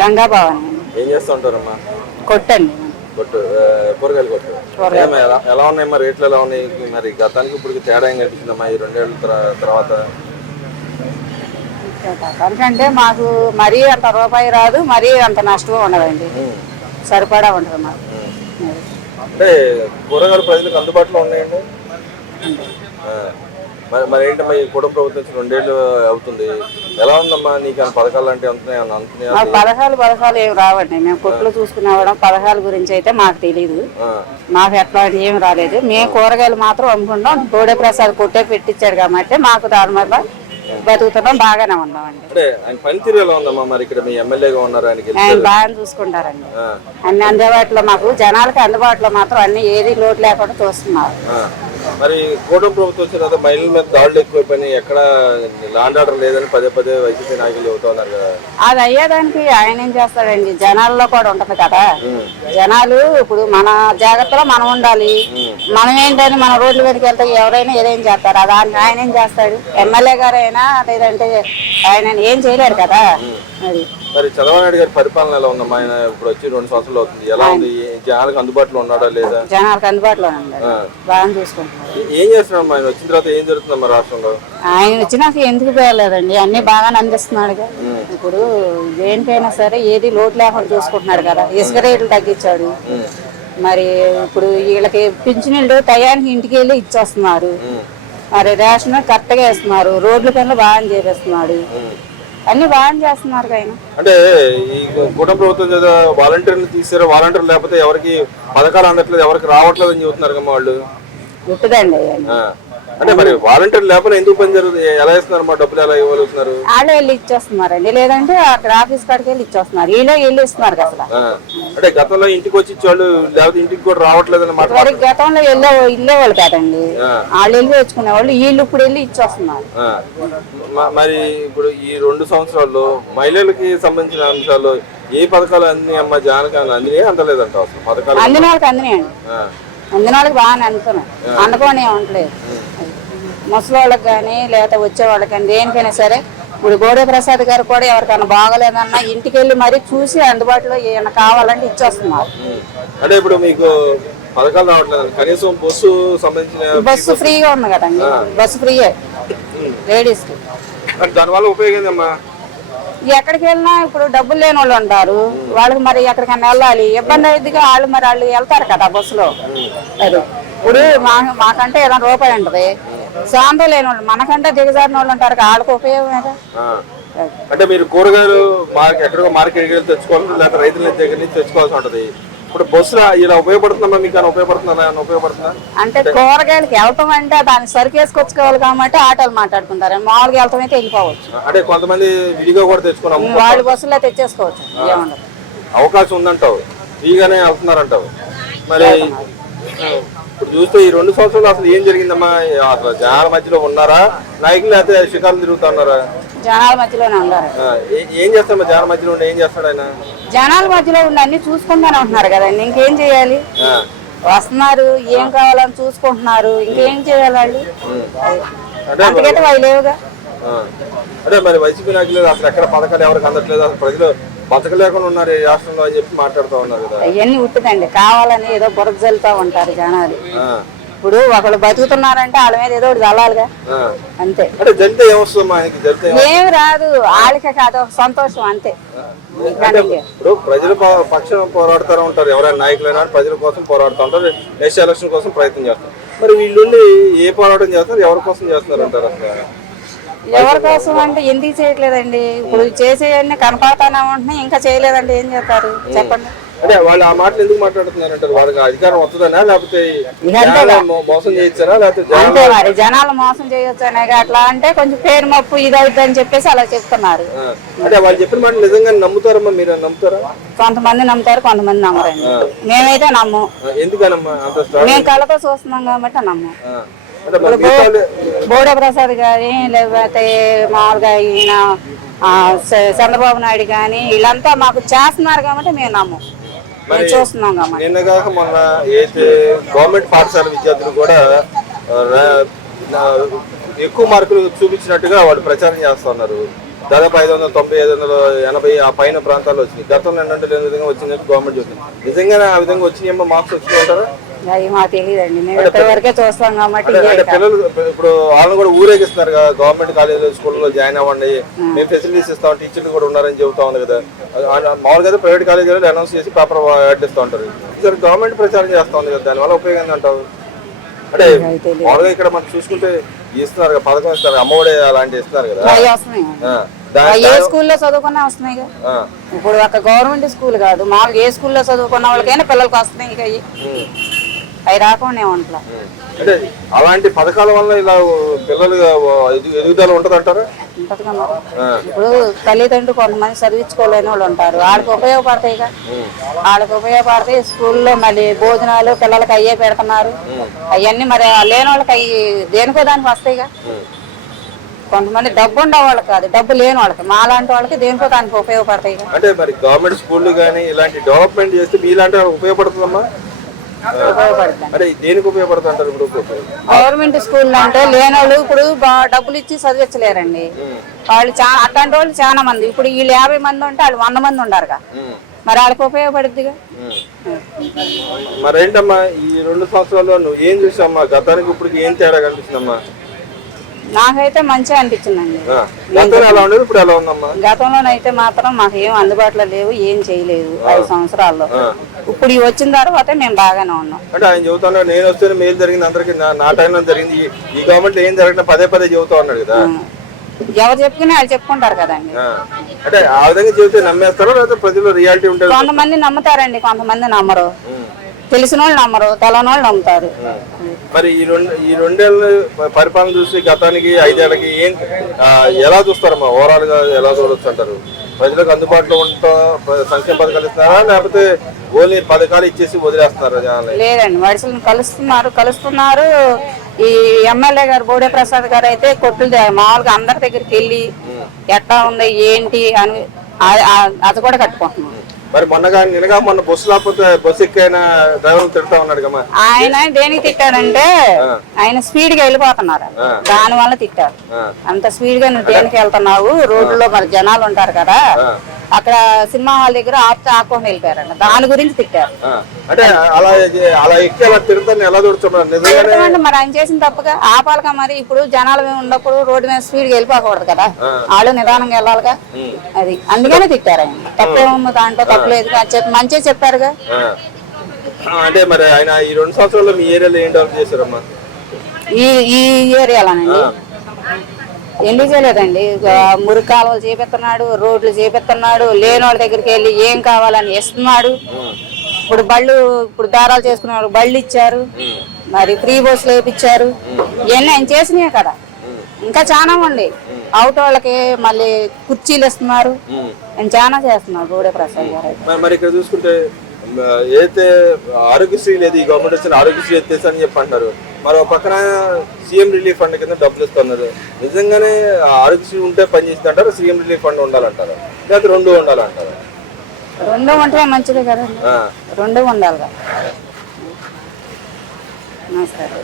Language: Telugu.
గంగా భవాని. ఏం చేస్తూ ఉంటారమ్మా? కొట్టండి. కొట్టు, కూరగాయలు కొట్టు. ఎలా ఉన్నాయి మరి, రేట్లు ఎలా ఉన్నాయి మరి? గతానికి ఇప్పుడు తేడా ఏం కనిపిస్తుందమ్మా ఈ 2 ఏళ్ళ తర్వాత? అంటే మాకు మరీ అంత రూపాయి రాదు, మరీ అంత నష్టం ఉండదండి, సరిపడా ఉంటుంది మాకు. అంటే కూరగాయలు ప్రజలకు అందుబాటులో ఉన్నాయండి. మరి ఏంటమ్మా ఈ కుటుంబ ప్రభుత్వం 2 ఏళ్ళు అవుతుంది, ఎలా ఉందమ్మా నీకు? పథకాలు అంటే అంటున్నాయి? పథకాలు ఏమి రావండి. మేము కొట్లు చూసుకునేవాళ్ళం, పథకాల గురించి అయితే మాకు తెలీదు. మాకు ఎట్లాంటి ఏమి రాలేదు. మేము కూరగాయలు మాత్రం అమ్ముకుంటాం. గోడే ప్రసాద్ కొట్టే పెట్టించాడు కాబట్టి మాకు దాని వల్ల బతుకుతున్నాం, బాగానే ఉన్నామండి. పనితీరు ఎలా ఉందమ్మా మరి? ఇక్కడ మీ ఎమ్మెల్యేగా ఉన్నారు, ఆయన బాగా చూసుకుంటారండి. అన్ని అందుబాటులో, మాకు జనాలకి అందుబాటులో మాత్రం అన్ని ఏది లోటు లేకుండా చూస్తున్నారు. మరి కూటమి ప్రభుత్వం వచ్చిన తర్వాత మహిళల మీద దాడులు ఎక్కువైపోయినాయి, ఎక్కడ లాండ్ ఆర్డర్ లేదని పదే పదే వైసీపీ నాయకులు చెబుతున్నారు కదా. అది అయ్యేదానికి ఆయన ఏం చేస్తాడండి, జనాల్లో కూడా ఉంటది కదా. జనాలు ఇప్పుడు మన జాగ్రత్తలో మనం ఉండాలి. మనం ఏంటని మన రోడ్ల మీదకి వెళ్తే ఎవరైనా ఏదేం చేస్తారు, దానికి ఆయన ఏం చేస్తాడు? ఎమ్మెల్యే గారు అయినా లేదంటే ఆయన ఏం చేయలేరు కదా. అది మరి చంద్రబాబు నాయుడు గారి పరిపాలన ఎలా ఉందమ్మా? ఆయన ఇప్పుడు వచ్చి 2 సంవత్సరాలు అవుతుంది, ఎలా ఉంది? జనాలకు అందుబాటులో ఉన్నాడా లేదా? జనాలకు అందుబాటులో బాగా చూసుకుంటున్నారు. ఏం చేస్తున్నాడు ఆయన వచ్చిన తర్వాత? ఏం జరుగుతుందమ్మా రాష్ట్రంలో? ఆయన వచ్చినాక ఎందుకు పోయలేదండి, అన్ని బాగానే అందిస్తున్నాడు. ఇప్పుడు దేనికైనా సరే ఏది లోటు లేకుండా చూసుకుంటున్నాడు కదా. ఇసుక రేట్లు తగ్గించాడు. మరి ఇప్పుడు వీళ్ళకి పింఛనీళ్ళు టయానికి ఇంటికి వెళ్ళి ఇచ్చేస్తున్నారు. మరి రేషన్ కరెక్ట్గా వేస్తున్నారు. రోడ్ల పనులు బాగా చేపిస్తున్నాడు. అన్ని బాగా చేస్తున్నారు ఆయన. అంటే ఈ కూటమి ప్రభుత్వం చేత వాలంటీర్లు తీసారు, వాలంటీర్లు లేకపోతే ఎవరికి పథకాలు అందట్లేదు, ఎవరికి రావట్లేదు అని చెబుతున్నారు కదా వాళ్ళు. గుర్తుదండి. అంటే మరి వాలంటీర్ లేకపోతే ఎందుకు పని జరుగుతుంది? ఎలా ఇస్తున్నారు మా డబ్బులు, ఎలా ఇవ్వగలుగుతున్నారు? వాళ్ళే వెళ్ళి ఇచ్చేస్తున్నారండి, లేదంటే అక్కడ ఆఫీస్ కాడికి వెళ్ళి ఇచ్చేస్తున్నారు. వీళ్ళే వెళ్ళి ఇస్తున్నారు అసలు. అంటే గతంలో ఇంటికి వచ్చి ఇచ్చేవాళ్ళు, లేకపోతే ఇంటికి కూడా రావట్లేదు అన్నమాట. గతంలో వెళ్ళేవాళ్ళు కాదండి, వాళ్ళు వెళ్ళి తెచ్చుకునేవాళ్ళు. వీళ్ళు ఇప్పుడు వెళ్ళి ఇచ్చేస్తున్నారు. మరి ఇప్పుడు ఈ 2 సంవత్సరాల్లో మహిళలకి సంబంధించిన అంశాలు ఏ పథకాలు అందినాయి అమ్మా? జానకాలు అందినాయి, అందలేదంట అసలు పథకాలు? అందిన వాళ్ళకి అందినాయండి, అందిన వాళ్ళకి బాగానే అందుతున్నాయి, అందుకోని ఉండలేదు. ముసలి వాళ్ళకి కానీ లేకపోతే వచ్చే వాళ్ళకి కానీ దేనికైనా సరే. ఇప్పుడు గోడే ప్రసాద్ గారు కూడా ఎవరికైనా బాగలేదన్నా ఇంటికి వెళ్ళి మరీ చూసి అందుబాటులో ఏమైనా కావాలంటే ఇచ్చేస్తున్నారు. అంటే ఇప్పుడు మీకు పథకాలు రావట్లేదు, కనీసం బస్సు సంబంధించిన బస్సు ఫ్రీగా ఉంది కదండి, బస్సు ఫ్రీయే లేడీస్ కి. దానివల్ల ఉపయోగం ఏందమ్మా? ఎక్కడికి వెళ్ళినా ఇప్పుడు డబ్బులు లేని వాళ్ళు ఉంటారు, వాళ్ళకి మరి ఎక్కడికైనా వెళ్ళాలి, ఇబ్బంది అయిద్దిగా. వాళ్ళు వెళ్తారు కదా బస్సులో. అది ఇప్పుడు మాకంటే ఏదైనా రూపాయి ఉంటుంది, శాంతం లేని వాళ్ళు మనకంటే దిగజారిన వాళ్ళు ఉంటారు, వాళ్ళకి ఉపయోగమే. అంటే మీరు కూరగాయలు ఎక్కడికో మార్కెట్కి వెళ్ళి తెచ్చుకోవాలి, లేకపోతే రైతుల దగ్గర నుంచి తెచ్చుకోవాల్సి ఉంటుంది. ఇప్పుడు బస్సులో ఇలా ఉపయోగపడుతుందమ్మా? మీకు ఉపయోగపడుతుందా? అంటే కూరగాయలకి వెళ్తాం అంటే దానికి సరుకు వేసుకొచ్చుకోవాలి కాబట్టి ఆటోలు మాట్లాడుకుంటారు. మామూలుగా వెళ్తాం అయితే వెళ్ళిపోవచ్చు. అంటే కొంతమంది విడిగా కూడా తెచ్చుకున్నాం, వాళ్ళు బస్సులో తెచ్చేసుకోవచ్చు, ఏమన్నా అవకాశం ఉందంటావు, ఫ్రీగానే వెళ్తున్నారంటావు. మరి ఇప్పుడు చూస్తే ఈ 2 సంవత్సరాలు అసలు ఏం జరిగిందమ్మా? అసలు జనాల మధ్యలో ఉన్నారా నాయకులు, లేకపోతే షికారులు తిరుగుతున్నారా? జనాల మధ్యలోనే ఉన్నారు. ఏం చేస్తామా? జనాల మధ్యలో ఉండి ఏం చేస్తాడు ఆయన? జనాల మధ్యలో ఉండి అన్ని చూసుకుంటానే ఉంటున్నారు కదండి, ఇంకేం చేయాలి? వస్తున్నారు, ఏం కావాలని చూసుకుంటున్నారు, ఇంకేం చేయాలి వాళ్ళు? అందుకైతే వాళ్ళు లేవుగా. అంటే మరి వైసీపీ నాయకులు అసలు ఎక్కడ పథకాలు ఎవరికి అందట్లేదు, అసలు ప్రజలు బతకలేకుండా ఉన్నారు ఈ రాష్ట్రంలో అని చెప్పి మాట్లాడుతూ ఉన్నారు కదా. అవన్నీ ఉట్టిదండి, కావాలని ఏదో బురద జల్లుతూ ఉంటారు జనాలు. ఇప్పుడు ఒకళ్ళు బతుకుతున్నారంటే వాళ్ళ మీద ఏదో ఒకటి జల్లాలిగా, అంతే. ఏమి రాదు వాళ్ళకే కాదు, సంతోషం అంతే. ఇప్పుడు ప్రజల పక్షం పోరాడుతూ ఉంటారు, ఎవరైనా నాయకులైనా ప్రజల కోసం పోరాడుతూ ఉంటారు, నెక్స్ట్ ఎలక్షన్ కోసం ప్రయత్నం చేస్తారు. మరి వీళ్ళు ఏ పోరాటం చేస్తారు, ఎవరి కోసం చేస్తున్నారు అంటారు? అసలు ఎవరి కోసం అంటే ఎందుకు చేయట్లేదండి? ఇప్పుడు చేసేవన్నీ కనపడతానే ఉంటున్నాయి, ఇంకా చేయలేదంటే ఏం చేస్తారు చెప్పండి? అంటే వాళ్ళు ఆ మాటలు ఎందుకు మాట్లాడుతున్నారంటారు? వాళ్ళకి అధికారం వస్తుందనా, లేకపోతే మోసం చేయొచ్చారా, లేకపోతే అంతే మరి జనాలు మోసం చేయొచ్చనే అట్లా అంటే కొంచెం పేరు మప్పు ఇది అవుతుంది అని చెప్పేసి అలా చెప్తున్నారు. అంటే వాళ్ళు చెప్పిన మాట నిజంగా నమ్ముతారమ్మా? మీరు నమ్ముతారా? కొంతమంది నమ్ముతారు, కొంతమంది నమ్మరండి. మేమైతే నమ్ము. ఎందుకనమ్మా? మేము కళ్ళతో చూస్తున్నాం కాబట్టి నమ్ము. బోడే ప్రసాద్ గారి లేకపోతే మామూలుగా ఈయన చంద్రబాబు నాయుడు కానీ వీళ్ళంతా మాకు చేస్తున్నారు కాబట్టి మేము నమ్ము చూస్తున్నాం. నిన్న కాక మొన్న అయితే గవర్నమెంట్ పాఠశాల విద్యార్థులు కూడా ఎక్కువ మార్కులు చూపించినట్టుగా వాళ్ళు ప్రచారం చేస్తున్నారు. దాదాపు 590, 580 ఆ పైన ప్రాంతాల్లో వచ్చినాయి. గతంలో ఏంటంటే లేని విధంగా వచ్చిందని గవర్నమెంట్ చెప్తుంది. నిజంగానే ఆ విధంగా వచ్చినాయేమో మార్క్స్ వచ్చినాయి అంటారా? అవి మాకు తెలియదండి, మేము ఇప్పటి వరకే చూస్తాం కాబట్టి ఇవే అంటే కాదు. పిల్లలు ఇప్పుడు వాళ్ళని కూడా ఊరేగిస్తున్నారు కదా, గవర్నమెంట్ కాలేజీలో స్కూల్లో జాయిన్ అవ్వండి, మేము ఫెసిలిటీస్ ఇస్తాం, టీచర్లు కూడా ఉన్నారని చెబుతా ఉంది కదా. మామూలుగా అయితే ప్రైవేట్ కాలేజీలో అనౌన్స్ చేసి పేపర్ యాడ్ ఇస్తూ ఉంటారు. సరే గవర్నమెంట్ ప్రచారం చేస్తూ ఉంది కదా, దానివల్ల ఉపయోగం ఏంటంటావు? అంటే మామూలుగా ఇక్కడ మనం చూసుకుంటే ఇస్తున్నారు కదా, పథకం ఇస్తారు, అమ్మఒడి అలాంటివి ఇస్తున్నారు కదా. అవి వస్తున్నాయి, ఏ స్కూల్లో చదువుకున్నా వస్తున్నాయి కదా. ఇప్పుడు ఒక గవర్నమెంట్ స్కూల్ కాదు, మామూలుగా ఏ స్కూల్లో చదువుకున్న వాళ్ళకైనా పిల్లలకి వస్తున్నాయి. ఇక అవి రాకుండా ఏమంటలా. అంటే అలాంటి పథకాల వల్ల ఇలా పిల్లలు ఎదుగుదల ఉంటది అంటారా? ఉంటది కదా. ఇప్పుడు తల్లిదండ్రులు కొంతమంది చదివించుకోలేని వాళ్ళు ఉంటారు, వాళ్ళకి ఉపయోగపడతాయిగా. వాళ్ళకి ఉపయోగపడతాయి. స్కూల్లో మళ్ళీ భోజనాలు పిల్లలకి అయ్యే పెడుతున్నారు. అవన్నీ మరి లేని వాళ్ళకి అవి దేనికో దానికి వస్తాయిగా. కొంతమంది డబ్బు ఉండే వాళ్ళకి కాదు, డబ్బు లేని వాళ్ళకి, మా లాంటి వాళ్ళకి దేనికో దానికి ఉపయోగపడతాయి. అంటే మరి గవర్నమెంట్ స్కూళ్ళు కానీ ఇలాంటి డెవలప్మెంట్ చేస్తే మీలాంటి ఉపయోగపడుతుందమ్మా? ఉపయోగపడుతుంది. అంటే దేనికి ఉపయోగపడుతుంది అంటారు? ఇప్పుడు గవర్నమెంట్ స్కూల్ అంటే లేని వాళ్ళు ఇప్పుడు డబ్బులు ఇచ్చి చదివించలేరండి. వాళ్ళు చాలా అట్లాంటి వాళ్ళు చాలా మంది. ఇప్పుడు వీళ్ళు 50 మంది ఉంటే వాళ్ళు 100 మంది ఉండారుగా, మరి వాళ్ళకి ఉపయోగపడుద్దిగా. మరేంటమ్మా ఈ 2 సంవత్సరాల్లో నువ్వు ఏం చూసావమ్మా? గతానికి ఇప్పుడు ఏం తేడా కనిపిస్తుందమ్మా? నాకైతే మంచిగా అనిపించిందండి. ఇప్పుడు ఎలా ఉందమ్మా? గతంలోనైతే మాత్రం మాకు ఏం అందుబాటులో లేవు, ఏం చేయలేదు 5 సంవత్సరాల్లో. ఇప్పుడు ఇవి వచ్చిన తర్వాత మేము బాగానే ఉన్నాం. అంటే ఆయన చెబుతాను, నేను వస్తే మేలు జరిగింది అందరికి, నా టైంలో జరిగింది, ఈ గవర్నమెంట్ ఏం జరిగినా పదే చెబుతా ఉన్నాడు కదా. ఎవరు చెప్పుకుని వాళ్ళు చెప్పుకుంటారు కదండి. అంటే ఆ విధంగా చెబితే నమ్మేస్తారో లేకపోతే ప్రజలు రియాలిటీ ఉంటుంది? కొంతమంది నమ్ముతారండి, కొంతమంది నమ్మరు. తెలిసిన వాళ్ళు నమ్మరు, తెలని వాళ్ళు నమ్ముతారు. మరి ఈ రెండేళ్ళు పరిపాలన చూసి గతానికి 5 ఏళ్ళకి ఎలా చూస్తారమ్మా? ఓవరాల్ గా ఎలా చూడొచ్చు అంటారు? ప్రజలకు అందుబాటులో ఉంటా సంక్షేమ పథకాలు ఇస్తున్నారా లేకపోతే ఓన్లీ పథకాలు ఇచ్చేసి వదిలేస్తున్నారా జనాలు? లేదండి, మనుషులను కలుస్తున్నారు. ఈ ఎమ్మెల్యే గారు బోడే ప్రసాద్ గారు అయితే కొట్టులు మామూలుగా అందరి దగ్గరికి వెళ్ళి ఎట్లా ఉంది ఏంటి అని అది కూడా కట్టుకుంటున్నాం. మరి మొన్న బస్సు లేకపోతే బస్సు ఎక్కైనా డ్రైవర్ తిడతా ఉన్నాడు కదా. ఆయన దేనికి తిట్టాడంటే ఆయన స్పీడ్ గా వెళ్ళిపోతున్నారు, దాని వల్ల తిట్టారు. అంత స్పీడ్ గా నువ్వు దేనికి వెళ్తున్నావు, రోడ్లో మరి జనాలు ఉంటారు కదా, అక్కడ సినిమా హాల్ దగ్గర ఆపుకొని వెళ్ళిపోయారంట, దాని గురించి తిట్టారు. అంటే అలా ఎక్కి అలా తిడతాను ఎలా చూడటం? మరి ఆయన చేసిన తప్పుగా ఆపాలిగా. మరి ఇప్పుడు జనాలు ఉన్నప్పుడు రోడ్డు మీద స్పీడ్ గా వెళ్ళిపోకూడదు కదా, వాళ్ళు నిదానంగా వెళ్ళాలిగా. అది అందుకనే తిట్టారు. ఆయన తప్పేముంది దాంట్లో, తప్పలేదు చెప్పి మంచిగా చెప్పారుగా. అంటే మరి ఆయన ఈ 2 సంవత్సరాల్లో మీ ఏరియాలో ఏం డెవలప్ చేశారమ్మా? ఈ ఏరియాలోనండి ఎందుకు చేయలేదండి. మురికి కాలువలు చేపిస్తున్నాడు, రోడ్లు చేపిస్తున్నాడు, లేని వాళ్ళ దగ్గరికి వెళ్ళి ఏం కావాలని ఇస్తున్నాడు. ఇప్పుడు దారాలు చేసుకున్నారు, బళ్ళు ఇచ్చారు, మరి ఫ్రీ బస్సులు వేయించారు. ఇవన్నీ ఆయన చేసినాయి కదా. ఇంకా చాలా ఉండి అవుట్ వాళ్ళకి మళ్ళీ కుర్చీలు ఇస్తున్నారు, ఆయన చాలా చేస్తున్నారు బోడే ప్రసాద్ గారు. మరి ఇక్కడ చూసుకుంటే ఏదైతే ఆరోగ్యశ్రీ లేదు, ఈ గవర్నమెంట్ వచ్చిన ఆరోగ్యశ్రీ ఎత్తేసని చెప్పి అంటారు. మరో పక్కన సీఎం రిలీఫ్ ఫండ్ కింద డబ్బులు ఇస్తున్నారు. నిజంగానే ఆరోగ్యశ్రీ ఉంటే పనిచేస్తుంది అంటారు, సీఎం రిలీఫ్ ఫండ్ ఉండాలంటారు, లేకపోతే 2 ఉండాలంటారు? 2 ఉంటే మంచిదే కదండి, 2 ఉండాలి కదా. నమస్కారం.